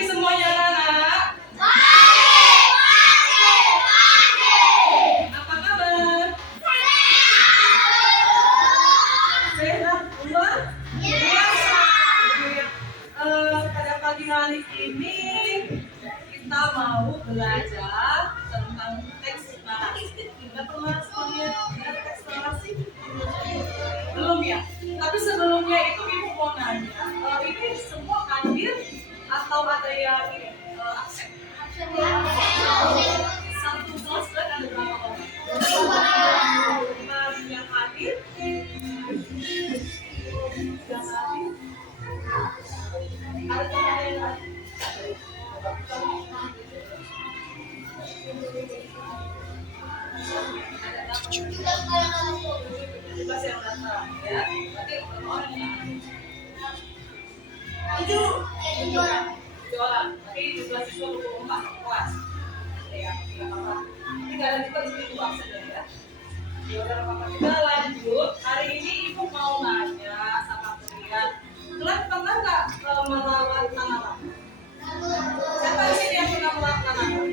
Pagi semuanya anak-anak. Apa kabar? Sehat luar biasa. Pada pagi hari ini kita mau belajar tentang teks narasi. Kita pernah semuanya teks narasi? Belum ya? Tapi sebelumnya itu ibu mau nanya, ini semua hadir atau ada yang absen? Satu kelas dan ada berapa orang? Yang hadir? Yang hadir? Ada teman yang hadir? Tugas yang datang ya, berarti berapa orang yang tujuh orang, tapi 12 siswa 24 kelas ya, tidak apa-apa. Ini nggak ada juga di sini dua absen ya. Ya udah apa-apa, kita lanjut. Hari ini ibu mau nanya sama kalian, kalian pernah nggak merawat tanaman? Siapa di sini yang pernah merawat tanaman?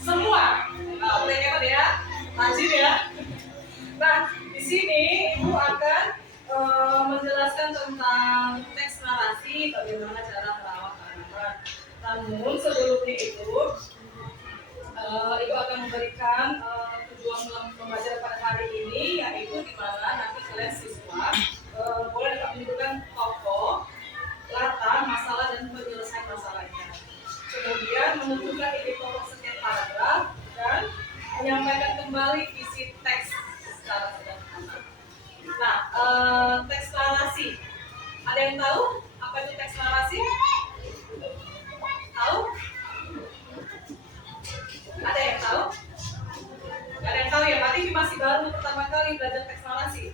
Semua. Nah, boleh hebat ya, rajin ya. Nah, di sini ibu akan menjelaskan tentang teks narasi, bagaimana cara merawat tanaman. Namun sebelumnya itu, ibu akan memberikan tujuan pembelajaran pada hari ini, yaitu di mana nanti kalian siswa boleh menunjukkan tokoh, latar, masalah dan penyelesaian masalahnya. Kemudian menentukan ide pokok setiap paragraf dan menyampaikan kembali isi teks secara sederhana. Nah, teks narasi. Ada yang tahu apa itu teks narasi? Tahu? Ada yang tahu? Ada yang tahu ya? Berarti ini masih baru pertama kali belajar teks narasi.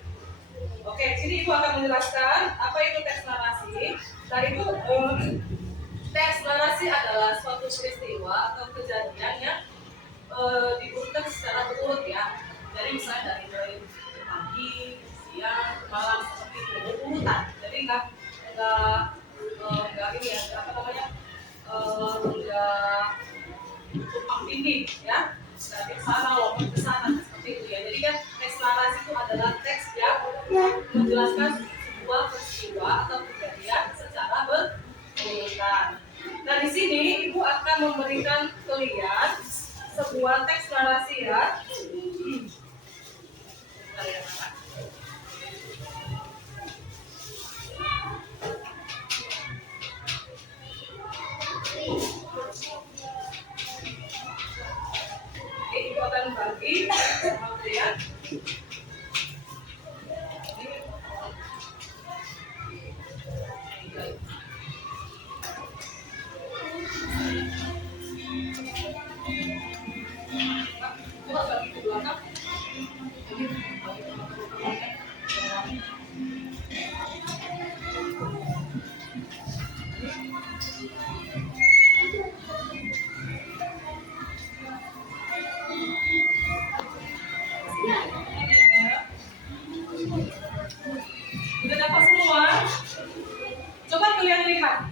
Oke, jadi ibu akan menjelaskan apa itu teks narasi. Dan itu teks narasi adalah suatu peristiwa atau kejadian yang diurutkan secara berurut ya. Jadi misalnya dari pagi, siang, malam seperti itu urutan. Jadi enggak ini ya, apa namanya? Enggak tumpang tindih ya. Dari sana lompat ke sana seperti itu ya. Jadi kan teks narasi itu adalah teks yang menjelaskan sebuah peristiwa atau kejadian secara berurutan. Nah di sini ibu akan memberikan kalian sebuah teks narasi ya. Ibu akan bagi sama kalian. Coba bagi ke belakang. Udah dapat semua? Coba kalian lihat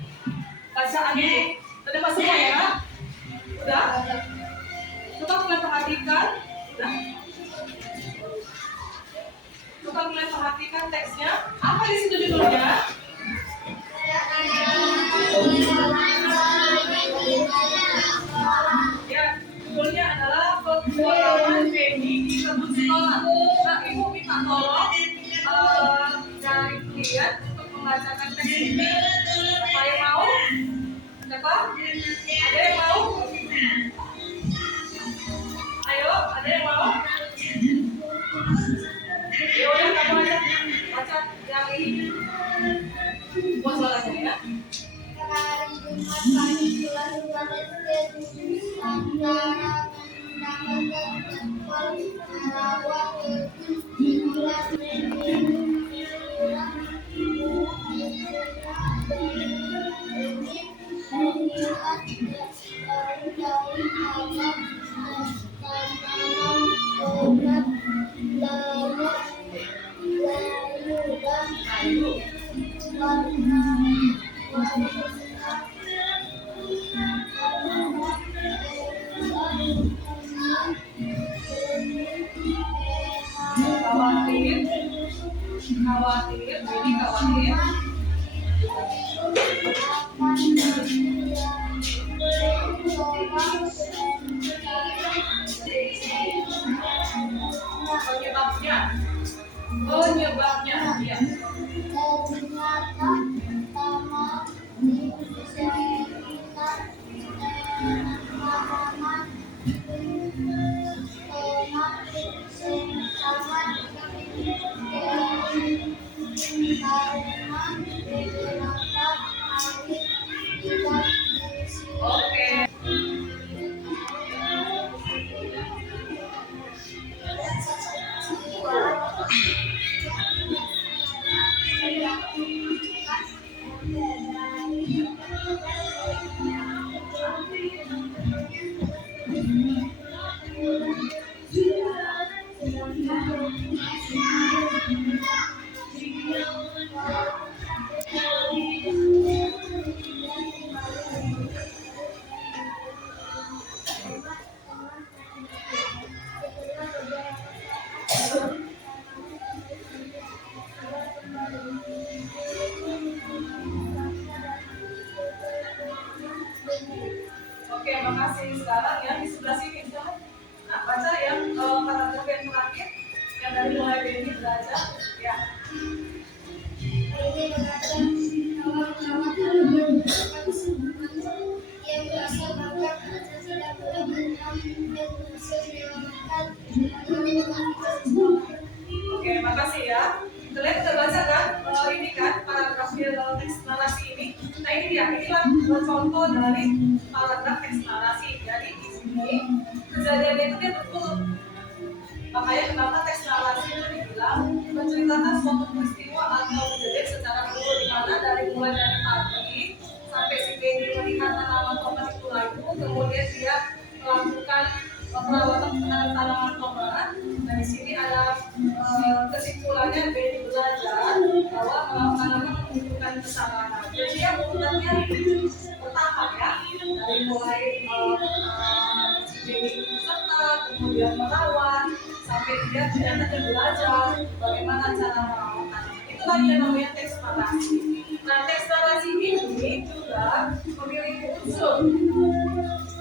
bacaannya. Udah dapat semua ya? Udah? Coba kalian perhatikan. Udah? Coba kalian perhatikan teksnya. Apa di situ judulnya? Ya, judulnya adalah petualangan Feni di kebun sekolah. Nah, ibu minta tolong dari kalian untuk membacakan teks ini. Siapa yang mau? Siapa? Ada yang mau? Ayo, ada yang mau? Ya udah, kamu aja baca yang ini. Buat suaranya ya. Hari Jumat pagi kelas 4 SD antara menambahkan merawat di kelas Oke, makasih. Sekarang ya di sebelah sini sekarang. Nah, baca yang paragraf yang terakhir yang dari mulai Benny belajar. Ya. Ini mengatakan kawan-kawan halaman yang merasa bangga karena tidak boleh berenang dan berhasil menyelamatkan Oke, makasih ya. Kalian udah baca kan ini kan paragraf teks narasi ini. Nah ini dia, inilah contoh dari paragraf teks narasi. Jadi di sini kejadian itu dia betul. Makanya kenapa teks narasi itu dibilang menceritakan suatu peristiwa atau kejadian secara utuh, di mana mulai dari pagi sampai si Benny melihat tanaman tomat itu layu, kemudian dia melakukan perawatan terhadap tanaman tomat. Nah di sini ada kesimpulannya Benny belajar bahwa tanaman membutuhkan kesabaran. Jadi dia urutannya bertahap ya, dari mulai si Benny serta kemudian merawat sampai dia ternyata dia belajar bagaimana cara merawat. Itulah yang namanya teks narasi. Nah teks narasi ini juga memiliki unsur.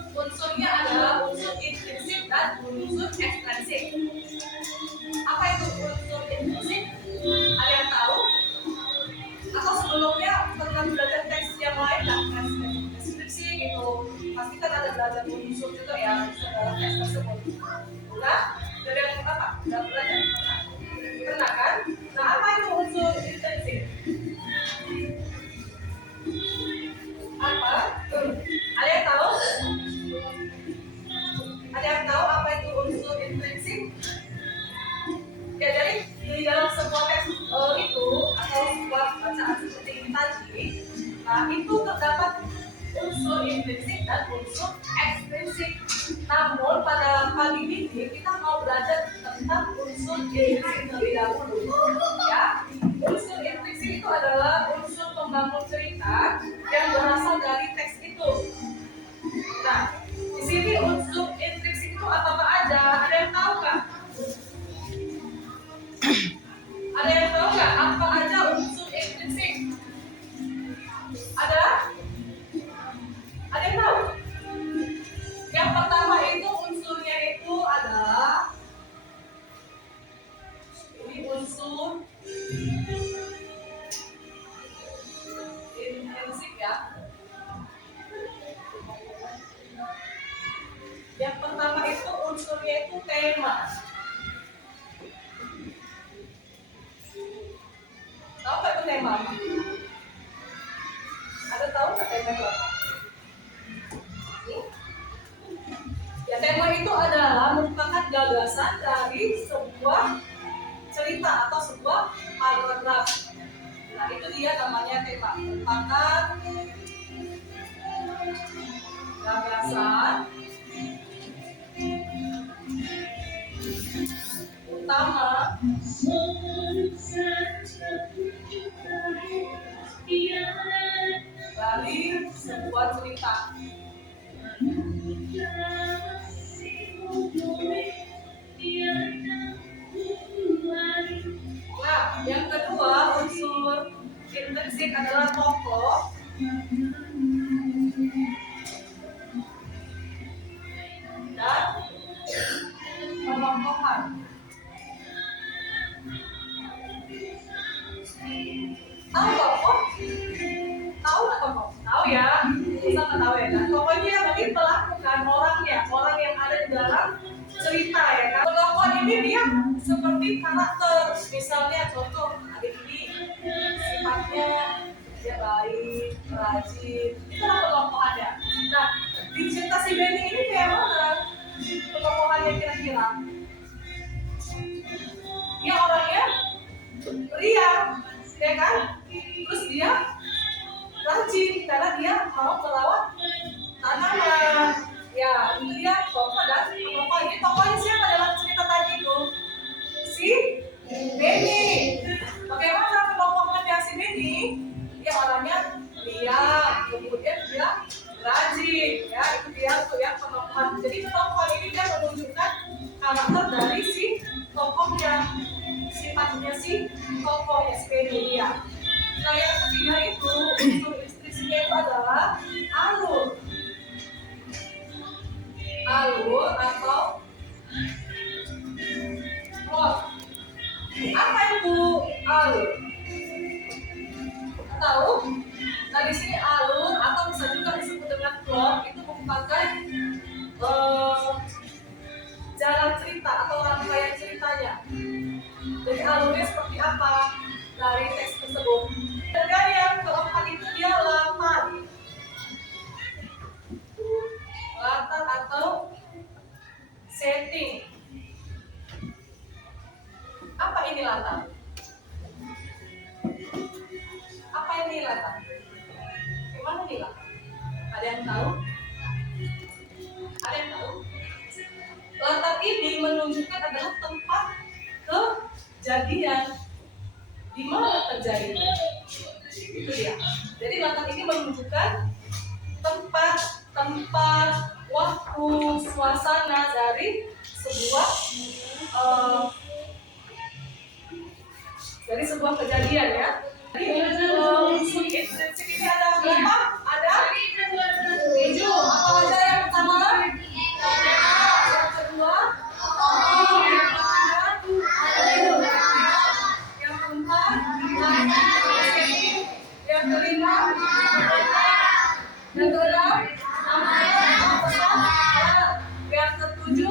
Unsurnya adalah unsur intrinsik dan unsur ekstrinsik. Apa itu unsur intrinsik? Ada yang tahu? Atau sebelumnya pernah belajar teks yang lain kan? Deskripsi gitu. Pasti kan ada belajar unsur juga ya dalam teks tersebut. Bukan? Jadi yang apa? Sudah belajar? Pernah kan? Nah apa itu unsur intrinsik? Apa? Ada yang tahu? Ada yang tahu apa itu unsur intrinsik? Ya jadi di dalam sebuah teks itu atau sebuah bacaan seperti ini tadi, nah itu terdapat unsur intrinsik dan unsur ekstrinsik. Namun pada pagi ini kita mau belajar tentang unsur intrinsik terlebih dahulu. Ya, unsur intrinsik itu adalah unsur pembangun cerita yang berasal dari teks itu. Nah, di sini unsur intrinsik itu apa aja? Ada yang tahu nggak? Ada yang tahu nggak apa aja unsur intrinsik? Ada? Ada yang tahu? Yang pertama itu unsurnya itu adalah ini unsur intrinsik ya. Yang pertama itu unsurnya itu tema. Tahu nggak itu tema apa? Ada tahu nggak tema itu apa? Ya tema itu adalah merupakan gagasan dari sebuah cerita atau sebuah paragraf. Nah itu dia namanya tema. Merupakan gagasan utama dari sebuah cerita. Nah, yang kedua unsur intrinsik adalah tokoh dan pentokohan. Tahu tokoh? Tahu nggak tokoh? Tahu ya, sama tahu ya. Nah, tokohnya berarti pelaku kan, orang yang ada di dalam cerita ya kan. Tokoh ini dia seperti karakter, misalnya contoh adik ini sifatnya dia baik, rajin, itulah petokohannya. Nah, di cerita si Benny ini kayak mana petokohannya kira-kira? Dia orangnya ria, ya kan? Terus dia rajin, karena dia mau merawat tanaman. Ya, itu dia tokoh dan tokoh. Ini tokohnya siapa dalam cerita tadi itu? Si Benny. Bagaimana tokohnya si Benny? Dia orangnya liar, kemudian dia rajin. Ya, itu dia tuh ya tokoh. Jadi tokoh ini dia menunjukkan karakter dari si tokohnya, sifatnya si tokohnya si Benny dia. Nah, yang ketiga itu untuk istri itu adalah alur. Alur atau plot. Apa itu alur? Tahu? Nah, di sini alur atau bisa juga disebut dengan plot itu merupakan jalan cerita atau rangkaian ceritanya. Jadi alurnya seperti apa dari teks tersebut? Dan yang keempat itu dia latar. Latar atau setting. Apa ini latar? Apa ini latar? Gimana ini latar? Ada yang tahu? Ada yang tahu? Latar ini menunjukkan adalah tempat kejadian. Di mana terjadi? Itu dia. Jadi latar ini menunjukkan tempat, waktu, suasana dari sebuah kejadian ya. Jadi ini ada berapa? Ada 7. Apa aja yang pertama? Yang kedua? Yang keempat? Yang kelima? Yang keenam? Yang ketujuh?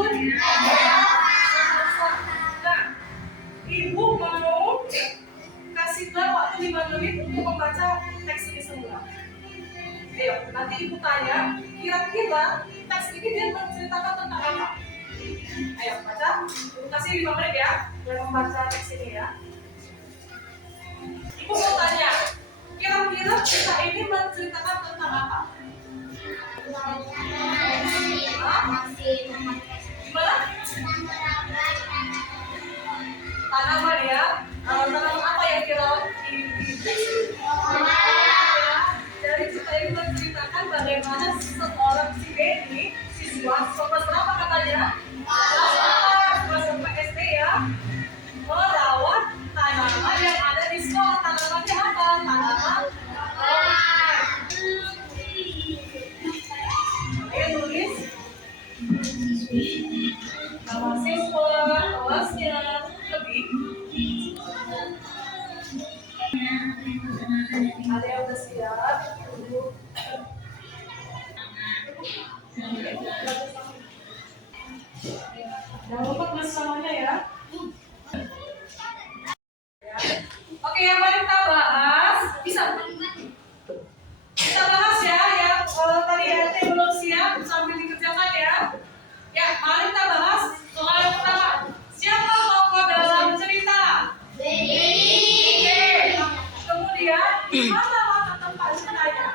Nah, ibu mau kasih waktu 5 menit untuk membaca teks ini semua. Ayo, nanti ibu tanya, kira-kira teks ini dia menceritakan tentang apa? Ayo, baca. Ibu kasih 5 menit ya, untuk membaca teks ini ya. Ibu mau tanya, kira-kira cerita ini menceritakan tentang apa? Gimana? Tanaman ya. Tanaman apa yang dirawat di teks ini? Dari cerita ini menceritakan bagaimana seorang si Benny, siswa kelas berapa katanya? Kelas 4 SD ya, merawat tanaman yang ada di sekolah. Tanamannya apa? Tanaman tulis nama siswa, kelasnya, lebih. Ada yang udah siap? Jangan lupa tulis namanya ya. Oke, yang mari kita bahas. Bisa? Kita bahas ya yang tadi Ate belum siap sambil dikerjakan ya. Ya, mari kita bahas soal yang pertama. Siapa tokoh dalam cerita? Benny. Kemudian, di mana waktu tempat ceritanya?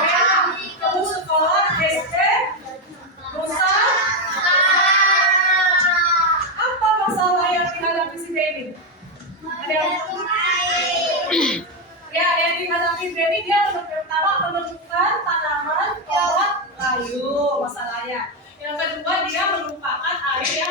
Ya, kamu sekolah SD Nusa. Apa masalah yang dihadapi si Benny? Ada yang ya, yang dihadapi Benny dia pertama menemukan tanaman pohon kayu masalahnya. Yang kedua dia melupakan air yang